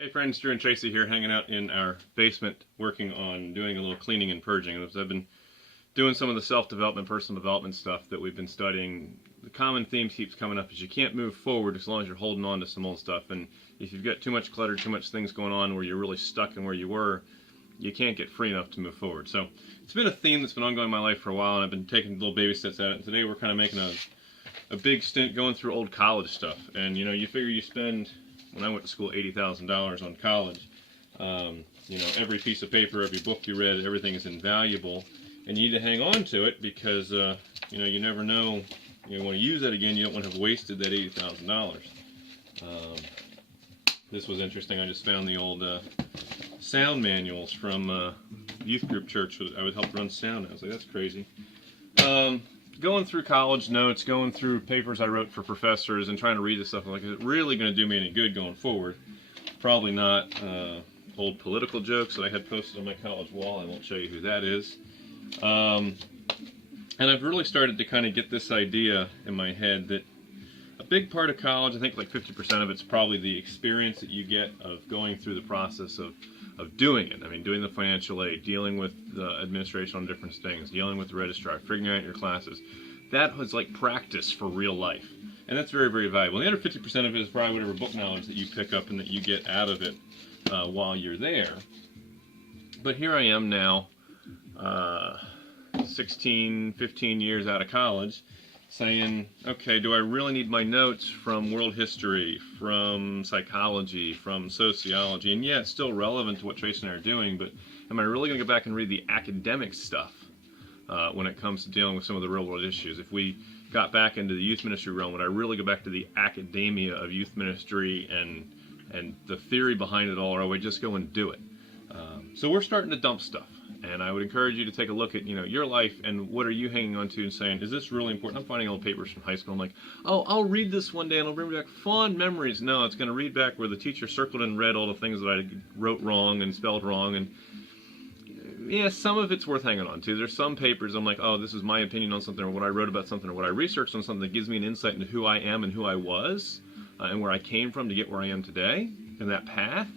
Hey friends, Drew and Tracy here, hanging out in our basement working on doing a little cleaning and purging. As I've been doing some of the self-development, personal development stuff that we've been studying, the common theme keeps coming up is you can't move forward as long as you're holding on to some old stuff. And if you've got too much clutter, too much things going on where you're really stuck in where you were, you can't get free enough to move forward. So it's been a theme that's been ongoing in my life for a while, and I've been taking little baby steps at it. And today we're kind of making a big stint going through old college stuff. And you know, you figure you spend, when I went to school, $80,000 on college. You know, every piece of paper, every book you read, everything is invaluable, and you need to hang on to it because you know, you never know. You want to use that again. You don't want to have wasted that $80,000. This was interesting. I just found the old sound manuals from youth group church. I would help run sound. I was like, that's crazy. Going through college notes, going through papers I wrote for professors, and trying to read this stuff, I'm like, is it really going to do me any good going forward? Probably not. Old political jokes that I had posted on my college wall. I won't show you who that is. And I've really started to kind of get this idea in my head that a big part of college, I think like 50% of it's probably the experience that you get of going through the process of doing it. I mean, doing the financial aid, dealing with the administration on different things, dealing with the registrar, figuring out your classes. That was like practice for real life. And that's very, very valuable. And the other 50% of it is probably whatever book knowledge that you pick up and that you get out of it while you're there. But here I am now, 16, 15 years out of college, saying, okay, do I really need my notes from world history, from psychology, from sociology? And yeah, it's still relevant to what Tracy and I are doing, but am I really going to go back and read the academic stuff when it comes to dealing with some of the real world issues? If we got back into the youth ministry realm, would I really go back to the academia of youth ministry and the theory behind it all, or would I just go and do it? So we're starting to dump stuff. And I would encourage you to take a look at, you know, your life and what are you hanging on to and saying, is this really important? I'm finding old papers from high school. I'm like, oh, I'll read this one day and it'll bring me back fond memories. No, it's going to read back where the teacher circled and read all the things that I wrote wrong and spelled wrong. And yeah, some of it's worth hanging on to. There's some papers I'm like, oh, this is my opinion on something, or what I wrote about something, or what I researched on something that gives me an insight into who I am and who I was and where I came from to get where I am today and that path.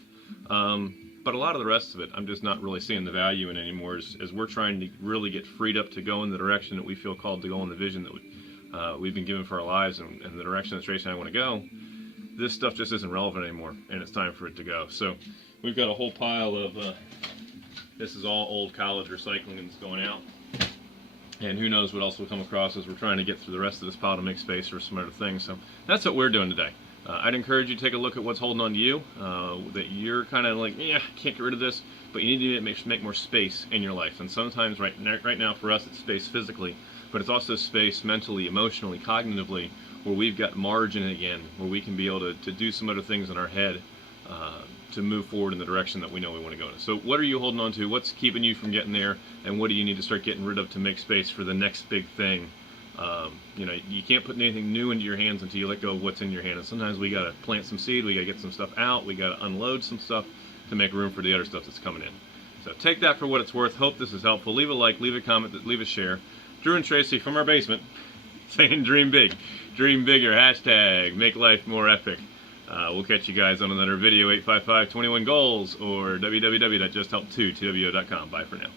But a lot of the rest of it, I'm just not really seeing the value in anymore as we're trying to really get freed up to go in the direction that we feel called to go in, the vision that we've been given for our lives, and the direction that Tracy and I want to go. This stuff just isn't relevant anymore, and it's time for it to go. So we've got a whole pile of, this is all old college recycling and it's going out. And who knows what else we'll come across as we're trying to get through the rest of this pile to make space for some other things. So that's what we're doing today. I'd encourage you to take a look at what's holding on to you, that you're kind of like, yeah, can't get rid of this, but you need to make more space in your life. And sometimes right now for us it's space physically, but it's also space mentally, emotionally, cognitively, where we've got margin again, where we can be able to do some other things in our head to move forward in the direction that we know we want to go in. So what are you holding on to? What's keeping you from getting there? And what do you need to start getting rid of to make space for the next big thing? You know, you can't put anything new into your hands until you let go of what's in your hand. And sometimes we got to plant some seed, we got to get some stuff out, we got to unload some stuff to make room for the other stuff that's coming in. So take that for what it's worth. Hope this is helpful. Leave a like, leave a comment, leave a share. Drew and Tracy from our basement saying dream big. Dream bigger. Hashtag make life more epic. We'll catch you guys on another video, 855-21-GOALS or www.justhelp2two.com. Bye for now.